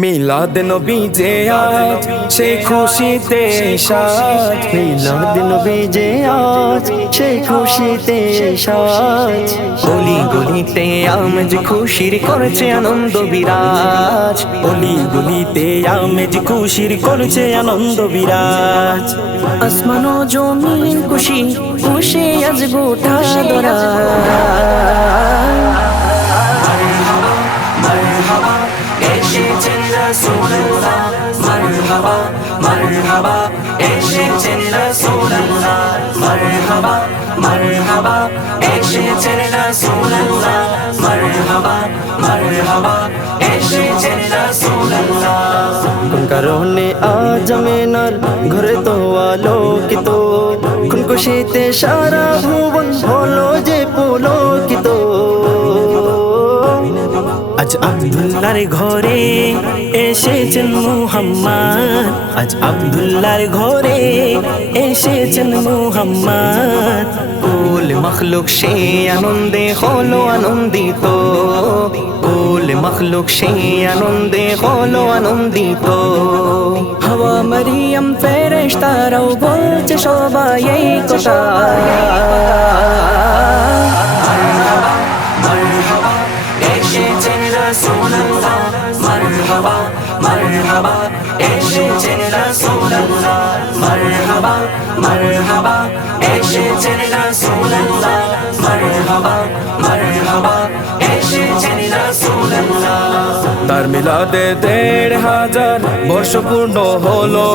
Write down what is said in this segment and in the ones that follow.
মিলাদ নবী যে আজ, সে খুশিতে সাজ। মিলাদ নবী যে আজ, সে খুশিতে সাজ। গলি গলিতে আমেজ খুশির করেছে আনন্দ বিরাজ। অলি গলিতে আমেজ খুশির করছে আনন্দ বিরাজ। আসমান ও জমিন খুশি খুশি আজ গোটা দরা এসেছেন রাসূলুল্লাহ মারহাবা মারহাবা এসেছেন রাসূলুল্লাহ মারহাবা মারহাবা এসেছেন রাসূলুল্লাহ কারণে আজ আমেনার ঘরে তো আলোকিত কোন খুশিতে সারা ভুবন হলো যে পুলকিত আজ আব্দুল্লাহর ঘরে এসেছেন মুহাম্মদ। আজ আব্দুল্লাহর ঘরে এসেছেন মুহাম্মদ। কুল মখলুক সে আনন্দে হলো আনন্দিত। কুল মখলুক সে আনন্দে হলো আনন্দিত। হাওয়া মারিয়াম ফেরেশতারাও বলছে সবাই কথা। রাসূলুল্লাহ মারহাবা মারহাবা, এসেছেন রাসূলুল্লাহ মারহাবা মারহাবা, এসেছেন রাসূলুল্লাহ মারহাবা মারহাবা, এসেছেন রাসূলুল্লাহ তার মিলাদে দেড় হাজার বর্ষ পূর্ণ হলো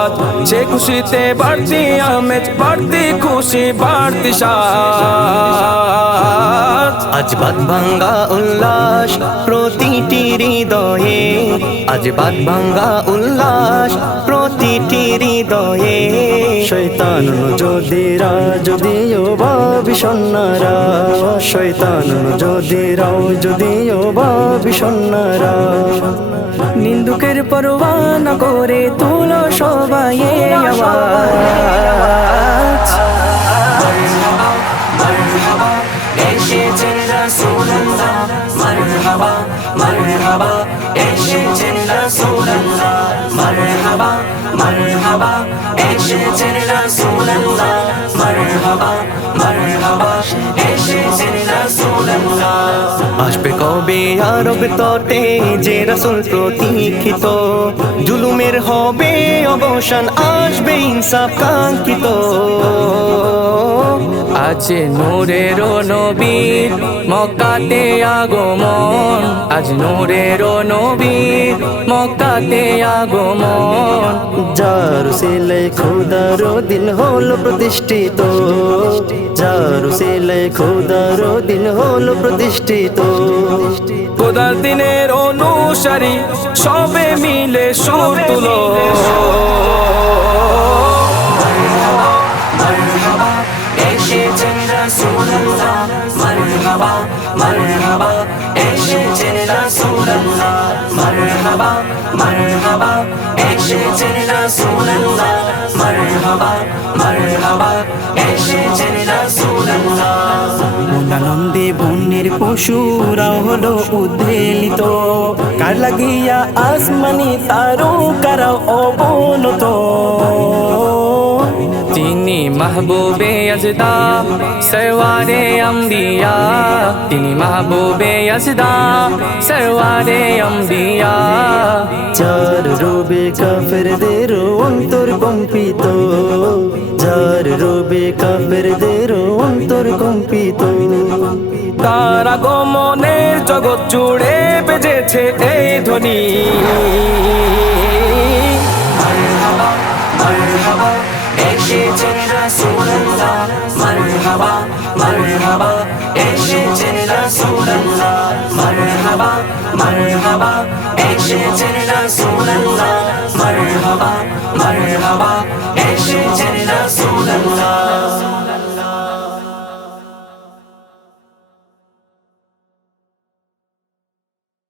আজ। সে খুশিতে বাড়তি আমেজ, বাড়তি খুশি, বাড়তি সাজ। আজ বাদ ভাঙ্গা উল্লাস প্রতিটি হৃদয়ে। আজ বাদ ভাঙ্গা উল্লাস প্রতিটি হৃদয়ে। শৈতান যদিরা যদিও বা বিষণ্ণরা। শৈতান যদিরাও যদিও বা বিষণ্ণরা। নিন্দুকের পরোয়ানা করে তুলো সবাই আওয়াজ। আসবে কবে আরব তটে যে রাসূল প্রতীক্ষিত? জুলুমের হবে অবসান আসবে ইনসাফ কাঙ্ক্ষিত। আজ নূরের নবীর মক্কাতে আগমন। আজ নূরের নবীর মক্কাতে আগমন। যার সিলে খোদার দিন হলো প্রতিষ্ঠিত। যার সিলে খোদার দিন হলো প্রতিষ্ঠিত। খোদার দিনের অনুসারী সবে মিলে সুর তুলো। রাসূলুল্লাহ মারহাবা মারহাবা এসেছেন রাসূলুল্লাহ মারহাবা মারহাবা এসেছেন রাসূলুল্লাহ মারহাবা মারহাবা এসেছেন রাসূলুল্লাহ আনন্দে বন্যের পশুরাও হলো উদ্বেলিত। কার লাগিয়া আসমানি তারকারাও অবনত। তিনি মাহবুবে আজদা সরওয়ারে আম্বিয়া। তিনি মাহবুবে আজদা সরওয়ারে আম্বিয়া। যার রূপে কাফেরদের অন্তর কম্পিত যার রূপে কাফেরদের অন্তর কম্পিত। তার আগমনের জগৎ জুড়ে বেজেছে এই ধ্বনি। মারহাবা এসেছেন রাসূলুল্লাহ মারহাবা মারহাবা এসেছেন রাসূলুল্লাহ মারহাবা মারহাবা এসেছেন রাসূলুল্লাহ